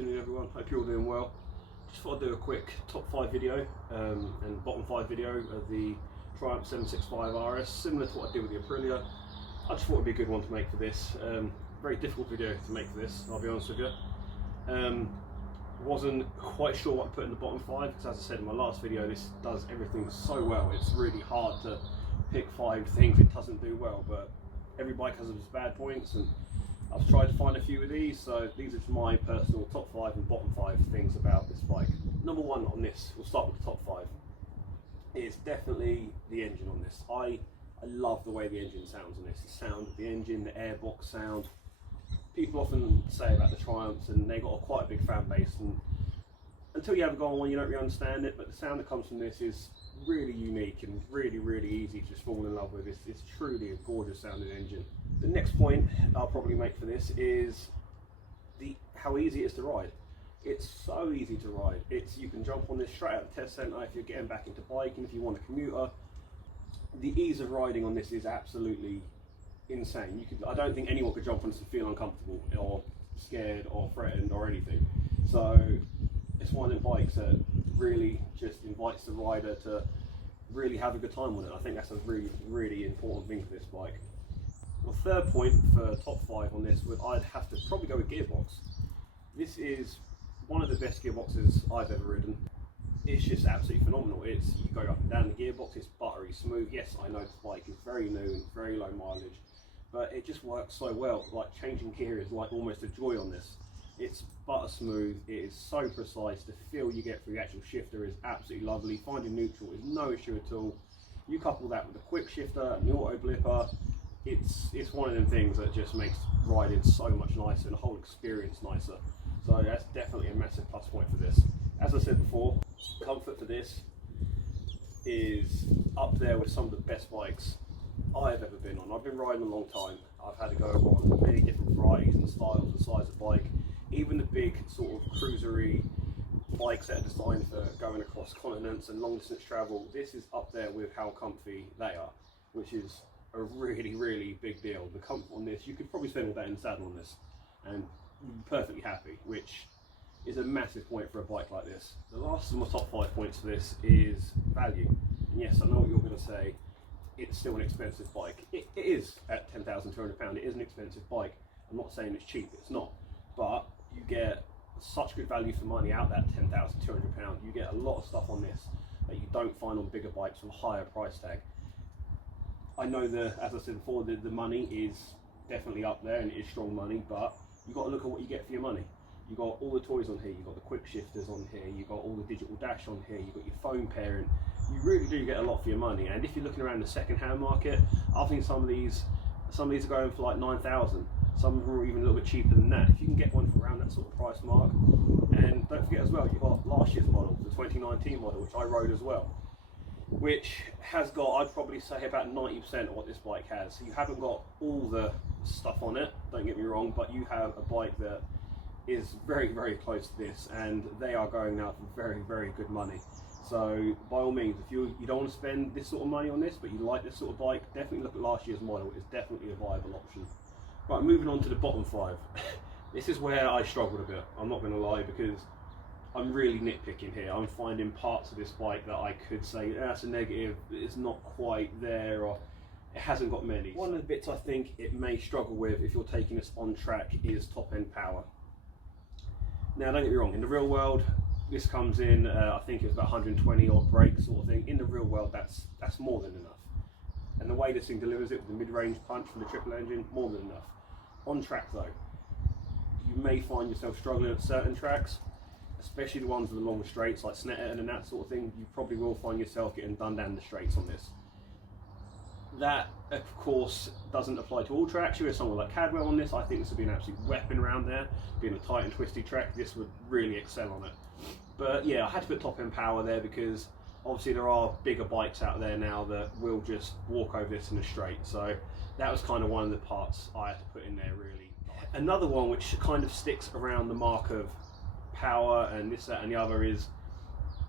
afternoon everyone, hope you're all doing well. Just thought I'd do a quick top 5 video and bottom 5 video of the Triumph 765 RS, similar to what I did with the Aprilia. I just thought it'd be a good one to make for this. Very difficult video to make for this, I'll be honest with you. Wasn't quite sure what to put in the bottom 5 because, as I said in my last video, this does everything so well. It's really hard to pick 5 things it doesn't do well, but every bike has its bad points, and I've tried to find a few of these, so these are just my personal top 5 and bottom 5 things about this bike. Number 1 on this, we'll start with the top 5, is definitely the engine on this. I love the way the engine sounds on this. The sound of the engine, the airbox sound. People often say about the Triumphs, and they got quite a big fan base, and until you ever go on one you don't really understand it, but the sound that comes from this is really unique and really easy to just fall in love with. It's truly a gorgeous sounding engine. The next point I'll probably make for this is how easy it is to ride. It's so easy to ride. You can jump on this straight out of the test centre if you're getting back into biking, if you want a commuter. The ease of riding on this is absolutely insane. I don't think anyone could jump on this and feel uncomfortable or scared or threatened or anything. So it's one of them bikes that really just invites the rider to really have a good time with it. I think that's a really important thing for this bike. Well, third point for top 5 on this I'd have to probably go with Gearbox. This is one of the best gearboxes I've ever ridden. It's just absolutely phenomenal. You go up and down the gearbox, it's buttery smooth. Yes, I know this bike is very new and very low mileage, but it just works so well. Like, changing gear is like almost a joy on this. It's butter smooth, it is so precise. The feel you get through the actual shifter is absolutely lovely. Finding neutral is no issue at all. You couple that with the quick shifter and the auto blipper, it's one of them things that just makes riding so much nicer and the whole experience nicer. So that's definitely a massive plus point for this. As I said before, comfort for this is up there with some of the best bikes I've ever been on. I've been riding a long time. I've had to go on many different varieties and styles and size of bike. Even the big sort of cruisery bikes that are designed for going across continents and long distance travel, this is up there with how comfy they are, which is a really big deal. The comfort on this, you could probably spend all day in the saddle on this and you'd be perfectly happy, which is a massive point for a bike like this. The last of my top 5 points for this is value. And yes, I know what you're going to say, it's still an expensive bike. It is at £10,200, it is an expensive bike. I'm not saying it's cheap, it's not, but you get such good value for money out that £10,200. You get a lot of stuff on this that you don't find on bigger bikes with a higher price tag. I know as I said before, the money is definitely up there and it is strong money, but you've got to look at what you get for your money. You've got all the toys on here, you've got the quick shifters on here, you've got all the digital dash on here, you've got your phone pairing. You really do get a lot for your money, and if you're looking around the second-hand market, I think some of these are going for like 9,000. Some of them are even a little bit cheaper than that. If you can get one for around that sort of price mark. And don't forget as well, you've got last year's model, the 2019 model, which I rode as well, which has got, I'd probably say, about 90% of what this bike has. So you haven't got all the stuff on it, don't get me wrong, but you have a bike that is very close to this, and they are going now for very good money. So by all means, if you don't want to spend this sort of money on this, but you like this sort of bike, definitely look at last year's model. It's definitely a viable option. Right, moving on to the bottom 5. This is where I struggled a bit, I'm not going to lie, because I'm really nitpicking here. I'm finding parts of this bike that I could say, that's a negative, it's not quite there, or it hasn't got many. One of the bits I think it may struggle with if you're taking this on track is top end power. Now don't get me wrong, in the real world this comes in, I think it's about 120 odd brakes sort of thing. In the real world that's more than enough. And the way this thing delivers it with the mid-range punch from the triple engine, more than enough. On track though, you may find yourself struggling at certain tracks, especially the ones with the longer straights like Snetterton and that sort of thing. You probably will find yourself getting done down the straights on this. That of course doesn't apply to all tracks. You have someone like Cadwell on this, I think this would be an absolute weapon around there. Being a tight and twisty track, this would really excel on it. But yeah, I had to put top end power there because obviously there are bigger bikes out there now that will just walk over this in a straight. So that was kind of one of the parts I had to put in there really. Another one which kind of sticks around the mark of power and this, that and the other is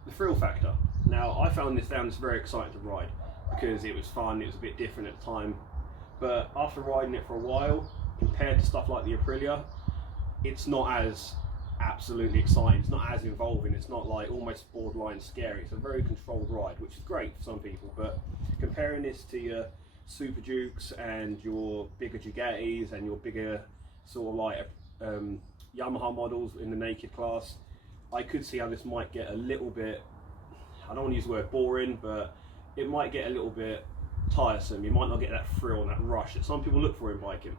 the thrill factor. Now I found this very exciting to ride because it was fun, it was a bit different at the time, but after riding it for a while, compared to stuff like the Aprilia, it's not as absolutely exciting. It's not as involving. It's not like almost borderline scary. It's a very controlled ride, which is great for some people. But comparing this to your Super Dukes and your bigger Ducatis and your bigger sort of like Yamaha models in the naked class, I could see how this might get a little bit, I don't want to use the word boring, but it might get a little bit tiresome. You might not get that thrill and that rush that some people look for in biking.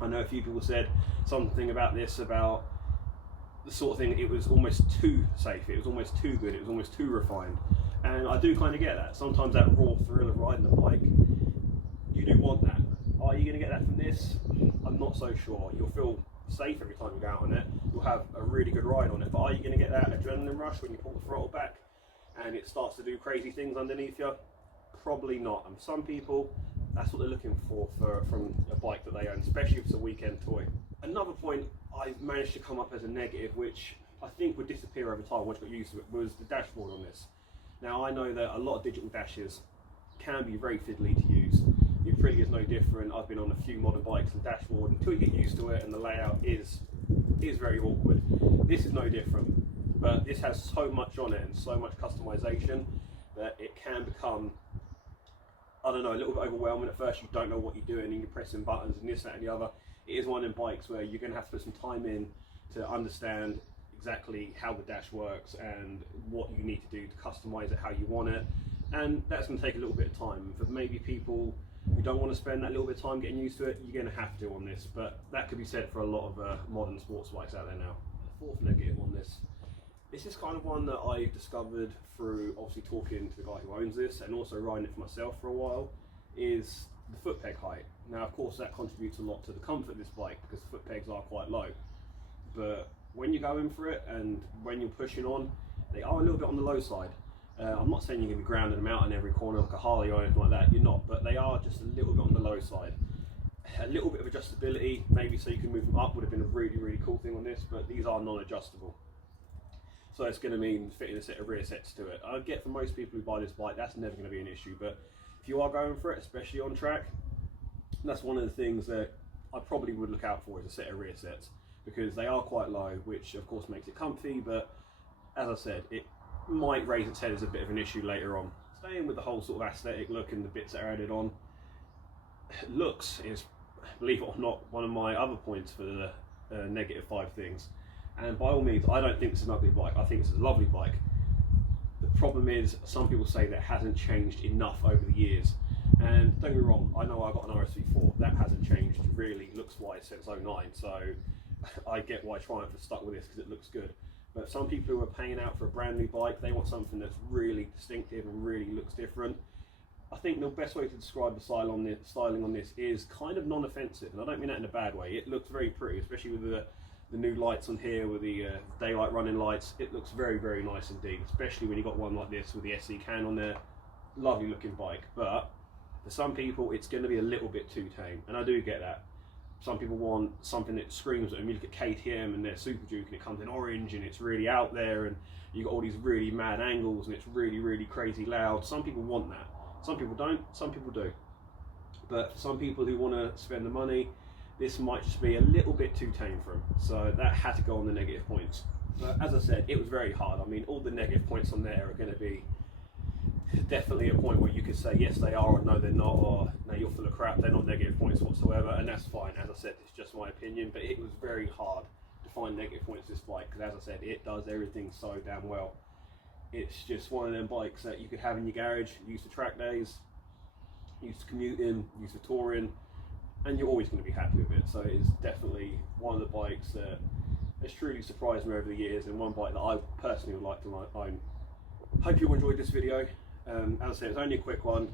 I know a few people said something about this, about the sort of thing, it was almost too safe, it was almost too good, it was almost too refined. And I do kind of get that. Sometimes that raw thrill of riding a bike, you do want that. Are you going to get that from this? I'm not so sure. You'll feel safe every time you go out on it. You'll have a really good ride on it. But are you going to get that adrenaline rush when you pull the throttle back and it starts to do crazy things underneath you? Probably not. And some people, that's what they're looking for from a bike that they own, especially if it's a weekend toy. Another point I managed to come up as a negative, which I think would disappear over time once you got used to it, was the dashboard on this. Now I know that a lot of digital dashes can be very fiddly to use. The Aprilia is no different. I've been on a few modern bikes, and the dashboard, until you get used to it and the layout is very awkward. This is no different, but this has so much on it and so much customization that it can become, I don't know, a little bit overwhelming. At first you don't know what you're doing and you're pressing buttons and this, that and the other. It is one of them bikes where you're going to have to put some time in to understand exactly how the dash works and what you need to do to customize it how you want it, and that's going to take a little bit of time. For maybe people who don't want to spend that little bit of time getting used to it, you're going to have to on this, but that could be said for a lot of modern sports bikes out there now. The fourth negative on this is kind of one that I discovered through obviously talking to the guy who owns this and also riding it for myself for a while, is the foot peg height. Now of course that contributes a lot to the comfort of this bike because the foot pegs are quite low, but when you're going for it and when you're pushing on, they are a little bit on the low side. I'm not saying you're going to be grounding them out in every corner like a Harley or anything like that, you're not, but they are just a little bit on the low side. A little bit of adjustability, maybe so you can move them up, would have been a really, really cool thing on this, but these are non-adjustable. So it's going to mean fitting a set of rear sets to it. I get for most people who buy this bike, that's never going to be an issue, but if you are going for it, especially on track, that's one of the things that I probably would look out for, is a set of rear sets, because they are quite low, which of course makes it comfy, but as I said, it might raise its head as a bit of an issue later on. Staying with the whole sort of aesthetic look and the bits that are added on, looks is, believe it or not, one of my other points for the negative 5 things. And by all means, I don't think it's an ugly bike, I think it's a lovely bike. The problem is, some people say that it hasn't changed enough over the years. And don't get me wrong, I know I got an RSV4, that hasn't changed really looks-wise since '09, so I get why Triumph has stuck with this because it looks good. But some people who are paying out for a brand new bike, they want something that's really distinctive and really looks different. I think the best way to describe the styling on this is kind of non-offensive, and I don't mean that in a bad way. It looks very pretty, especially with the new lights on here, with the daylight running lights. It looks very, very nice indeed, especially when you got one like this with the SE can on there. Lovely looking bike, but for some people it's going to be a little bit too tame, and I do get that. Some people want something that screams at them. You look at KTM and their Super Duke and it comes in orange and it's really out there and you got all these really mad angles and it's really, really crazy loud. Some people want that. Some people don't, some people do. But for some people who want to spend the money, this might just be a little bit too tame for them. So that had to go on the negative points. But as I said, it was very hard. I mean, all the negative points on there are going to be definitely a point where you could say yes they are, or no they're not, or no you're full of crap, they're not negative points whatsoever, and that's fine. As I said, it's just my opinion, but it was very hard to find negative points to this bike, because as I said, it does everything so damn well. It's just one of them bikes that you could have in your garage, used for track days, used to commuting, used for touring, and you're always going to be happy with it. So it is definitely one of the bikes that has truly surprised me over the years, and one bike that I personally would like to own. Hope you all enjoyed this video. As I said, it's only a quick one.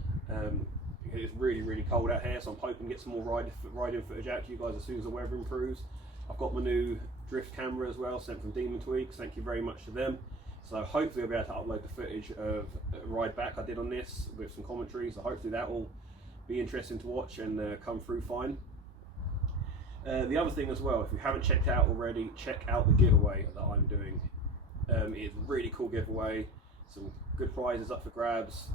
It's really, really cold out here, so I'm hoping to get some more riding footage out to you guys as soon as the weather improves. I've got my new drift camera as well, sent from Demon Tweaks. Thank you very much to them. So hopefully I'll be able to upload the footage of a ride back I did on this with some commentary. So hopefully that will be interesting to watch and come through fine. The other thing as well, if you haven't checked out already, check out the giveaway that I'm doing. It's a really cool giveaway. Some good prizes up for grabs.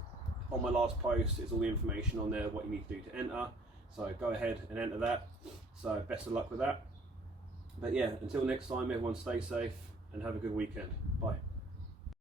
On my last post is all the information on there, what you need to do to enter. So go ahead and enter that. So best of luck with that. But yeah, until next time, everyone stay safe and have a good weekend. Bye.